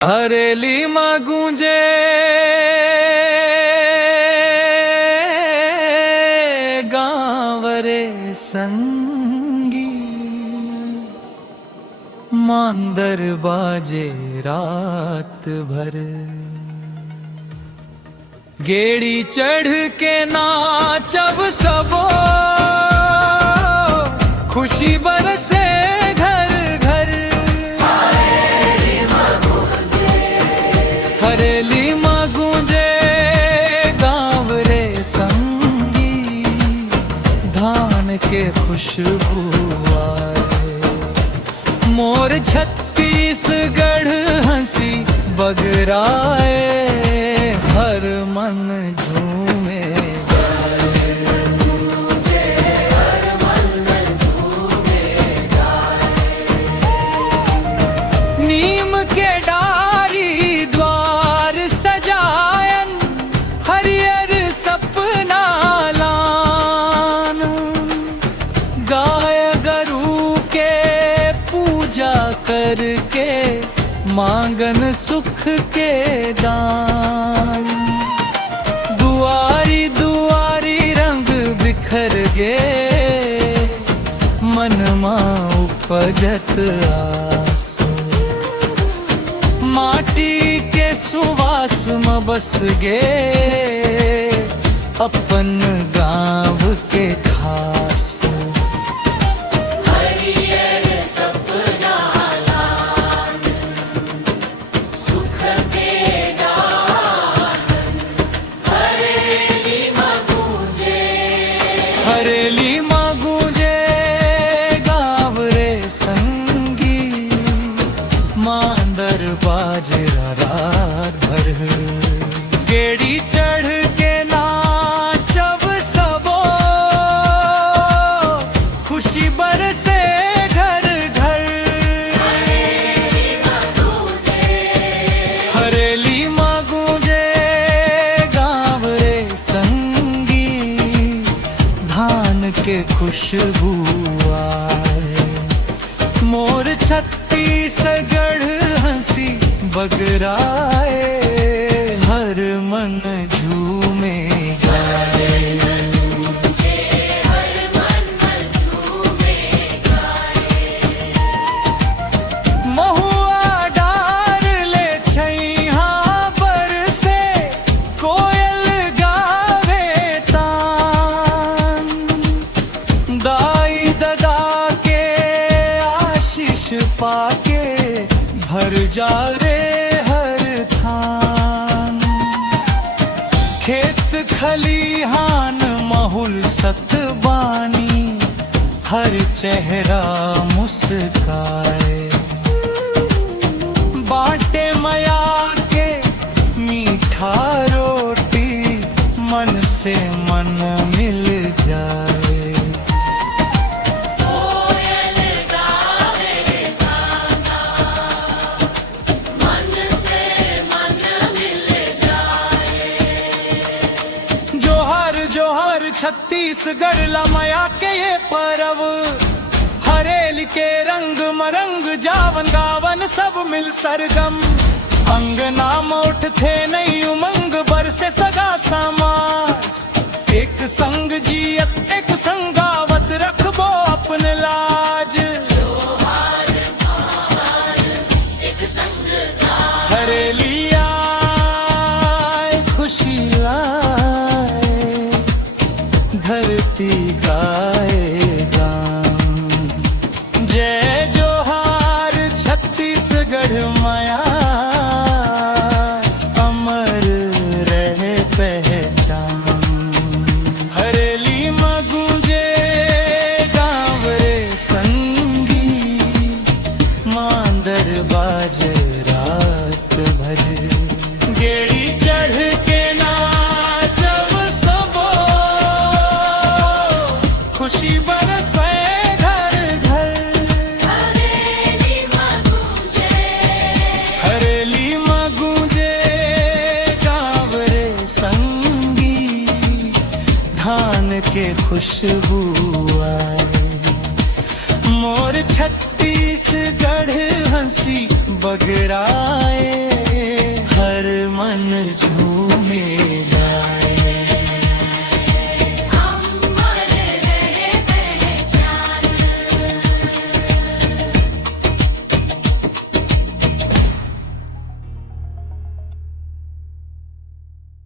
हरेली मां गूंजे गाँव रे संगी, मांदर बाजे रात भर। गेड़ी चढ़ के नाचब सबो, खुशी बरसे घर घर। हरेली मां गूंजे गाँव रे संगी, धान के खुशबू आए। मोर छत्तीसगढ़ हंसी बगराए, हर मन झूमे नीम के डारी द्वार सजायन, हरियर सपना लान। गाय गरू के पूजा करके, मांगन सुख के दान। दुआरी दुआरी रंग बिखर गे, मन माँ उपजत आसो। माटी के सुवास में बस गे, अपन गाँव के खास। हरेली मां गूंजे गाँव रे संगी, मांदर बाजे रात भर। गेड़ी चढ़ के नाचब सबो, खुशी बरसे घर घर। हरेली मां गूंजे गाँव रे संगी, धान के खुशबू आए। मोर छत्तीसगढ़ हंसी बगराए, हर मन झूमे गाए। महुआ डार ले छैहा बरसे, कोयल गावे तान। दाई ददा के आशीष पाके, भर जा रे हर थान। खेत खलिहान महुल सतबानी, हर चेहरा मुस्काए। बाटे मया के मीठा रोटी, मन से मन मिल जाए। छत्तीसगढ़ लमया के ये परब, हरेली के रंग मरंग जावन गावन सब मिल सरगम। अंगना मोठ थे नहीं उमंग, बरसे सगा समाज। एक संग जियत एक संगावत, रखबो अपने लाज। हरेली आए खुशी लाए, धरती गाए गान। जय जोहार छत्तीसगढ़ माया, अमर रहे पहचान। हरेली मां गूंजे गाँव रे संगी, मांदर बाज रात भर। गेड़ी चढ़ के नाचब सबो, खुशी बरसे घर घर। हरेली मां गूंजे गाँव रे संगी, धान के खुशबू आए। मोर छत्तीसगढ़ हंसी बगराए।